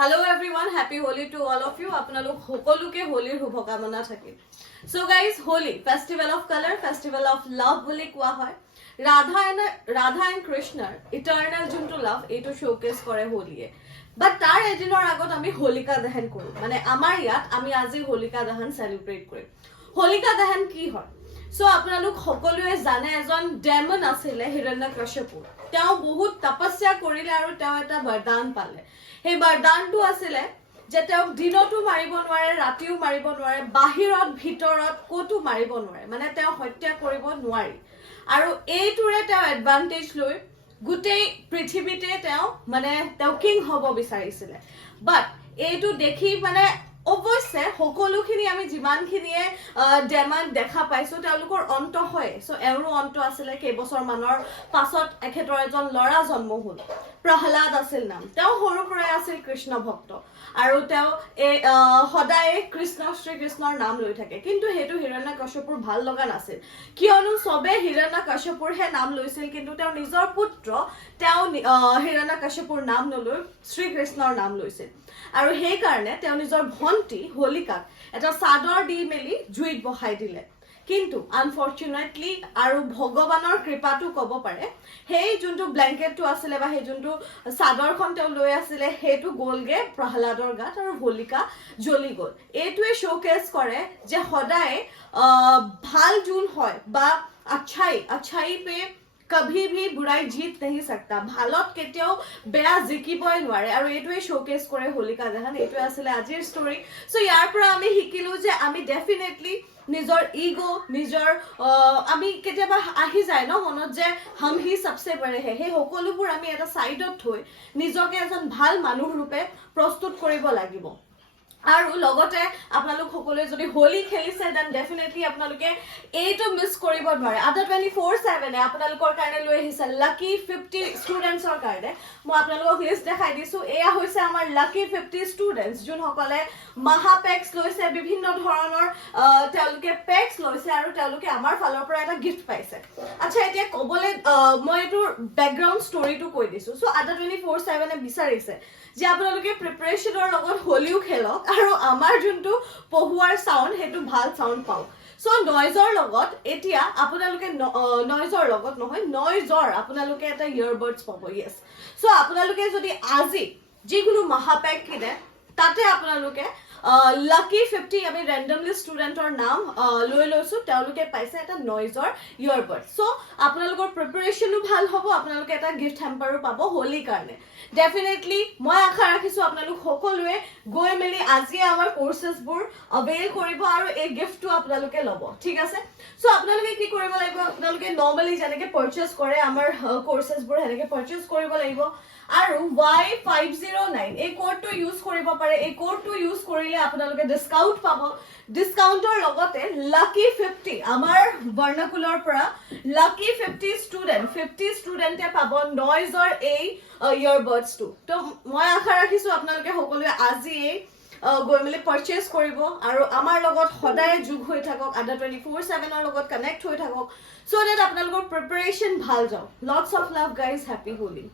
Hello everyone, happy Holi to all of you. Apnalok hokoluke Holi shubhakamana thakil. So guys, Holi, festival of color, festival of love boli kowa hoy. Radha and Krishna eternal junto love eto showcase kore Holiye. But tar edinor agot ami Holika dahan koru. Mane amar yat ami aji Holika dahan celebrate kori. Holika dahan ki hoy? So apnalok hokolue jane ejon demon asile Hiranyakashipu. Teo bahut tapasya korile aru teo eta bardan pale. He bardanটো আছিলে যে তেওঁক দিনতো মাৰিব নোৱাৰে ৰাতিও মাৰিব নোৱাৰে বাহিৰত ভিতৰত কোটো মাৰিব নোৱাৰে মানে তেওঁ হত্যা কৰিব নোৱাৰি আৰু এইটোৰে তেওঁ এডভান্টেজ লৈ গুটেই পৃথিৱীতে তেওঁ মানে তেওঁ কিং হ'ব বিচাৰিছিলে বাট এইটো দেখি মানে অৱশ্যে সকলোখিনি আমি যিমানখিনিয়ে ডেমান দেখা পাইছো তেওঁলোকৰ অন্ত হয় সো এৰো অন্ত আছিলে কেইবছৰ মানৰ পাছত এখেতৰ এজন লৰা জন্ম হ'ল প্ৰহ্লাদ আছিল নাম তেওঁ সৰু পৰাই আছিল কৃষ্ণ ভক্ত আৰু তেওঁ সদায় কৃষ্ণ শ্ৰী কৃষ্ণৰ নাম লৈ থাকে কিন্তু হেতু হিৰণ্যকশ্যপুৰ ভাল লগা নাছিল কিয়নো সবে হিৰণ্যকশ্যপুৰহে নাম লৈছিল কিন্তু তেওঁ নিজৰ পুত্ৰ তেওঁ হিৰণ্যকশ্যপুৰ নাম নলৈ শ্ৰী কৃষ্ণৰ নাম লৈছিল আৰু সেই কাৰণে তেওঁ নিজৰ ভন্টি হোলিকাক এটা সাদৰ দি মেলি জুইত বহাই দিলে কিন্তু আনফৰচুনেটলি আৰু ভগৱানৰ কৃপাটো কব পাৰে হেই যোনটো ব্ল্যাঙ্কেটটো আছিল বা হে যোনটো সাদৰখন তেওঁ লৈ আছিল হেতু গলগে প্ৰহ্লাদৰ গাত আৰু হোলিকা জ্বলি গল এটোৱে শোকেস কৰে যে সদায় ভাল জুন হয় বা अच्छाई पे कभी भी बुराई जीत नहीं सकता ভালত কেতিয়াও বেয়া জিকিবই নোৱাৰে আৰু এটোৱে শোকেস কৰে হোলিকা দহন এটোৱে আছিল আজিৰ ষ্টৰী সো ইয়াৰ পৰা আমি শিকিলো যে আমি ডেফিনেটলি নিজৰ ইগো নিজৰ আমি কেতিয়াবা আহি যায় ন মনত যে হাম হি সবসে বড়ে হে হে সকলোবোৰ আমি এটা সাইডত থৈ নিজকে এজন ভাল মানুহ ৰূপে প্ৰস্তুত কৰিব লাগিব আৰু লগতে আপোনালোক সকলোৱে যদি হোলি খেলিছে দেন ডেফিনেটলি আপোনালোকে এইটো মিস কৰিব নোৱাৰে আদা 24/7 এ আপোনালোকৰ কাৰণে লৈ আহিছে লাকি 50 ষ্টুডেন্টছৰ কাৰণে মই আপোনালোকক লিষ্ট দেখাই দিছো এয়া হৈছে আমাৰ লাকি 50 ষ্টুডেন্টছ যোন সকলে মাহাপেক্স লৈছে বিভিন্ন ধৰণৰ তেওঁলোকে পেক্স লৈছে আৰু তেওঁলোকে আমাৰ ফালৰ পৰা এটা গিফট পাইছে আচ্ছা এতিয়া কবলে মই এটো ব্যাকগ্ৰাউণ্ড ষ্টৰীটো কৈ দিছো সো আদা 24/7 এ বিচাৰিছে যে আপোনালোকে প্ৰিপাৰেচনৰ লগত হোলিও খেলক আৰু আমাৰ যোনটো পহুৱাৰ সাউন্ড হেতু ভাল সাউন্ড পাও সো নয়েজৰ লগত এতিয়া আপোনালোকে নয়েজৰ লগত নহয় নয়েজৰ আপোনালোকে এটা ইয়াৰবাডছ পাব ইয়েস সো আপোনালোকে যদি আজি যিকোনো মহাপেক কিনে তাতে আপোনালোকে লাকি 50 আমি ৰেন্ডমলি ষ্টুডেন্টৰ নাম লৈ লৈছো তেওঁলোকে পাইছে এটা নয়েজৰ ইয়াৰবাড সো আপোনালোকৰ প্ৰিপাৰেচনো ভাল হ'ব আপোনালোকে এটা গিফট হ্যাম্পাৰো পাব হোলি কাৰণে ডেফিনেটলি মই আশা ৰাখিছো আপোনালোক সকলোৱে গৈ মেলি আজি আমাৰ কোৰ্সেছবোৰ অবেল কৰিব আৰু এই গিফটটো আপোনালোকে ল'ব ঠিক আছে সো আপোনালোকে কি কৰিব লাগিব আপোনালোকে নৰ্মালি যেনেকে পাৰচেজ কৰে আমাৰ কোৰ্সেছবোৰ হেনেকে পাৰচেজ কৰিব লাগিব আৰু Y509 এই কোডটো ইউজ কৰিব পাৰে এই কোডটো ইউজ কৰিলে আপোনালোকে ডিসকাউন্ট পাব ডিসকাউন্টৰ লগতে লাকি 50 আমাৰ Vernacular পৰা লাকি 50 ষ্টুডেন্টে পাব নয়েজৰ এই ইয়াৰবাডছটো তো মই আশা ৰাখিছো আপোনালোকে সকলোৱে আজি এই গৈ মেলি পাৰচেজ কৰিব আৰু আমাৰ লগত সদায় যোগ হৈ থাকক আদা 24/7 ৰ লগত কানেক্ট হৈ থাকক সো দ্যাট আপোনালোকৰ প্ৰিপাৰেচন ভাল যাওক lots of love guys happy Holi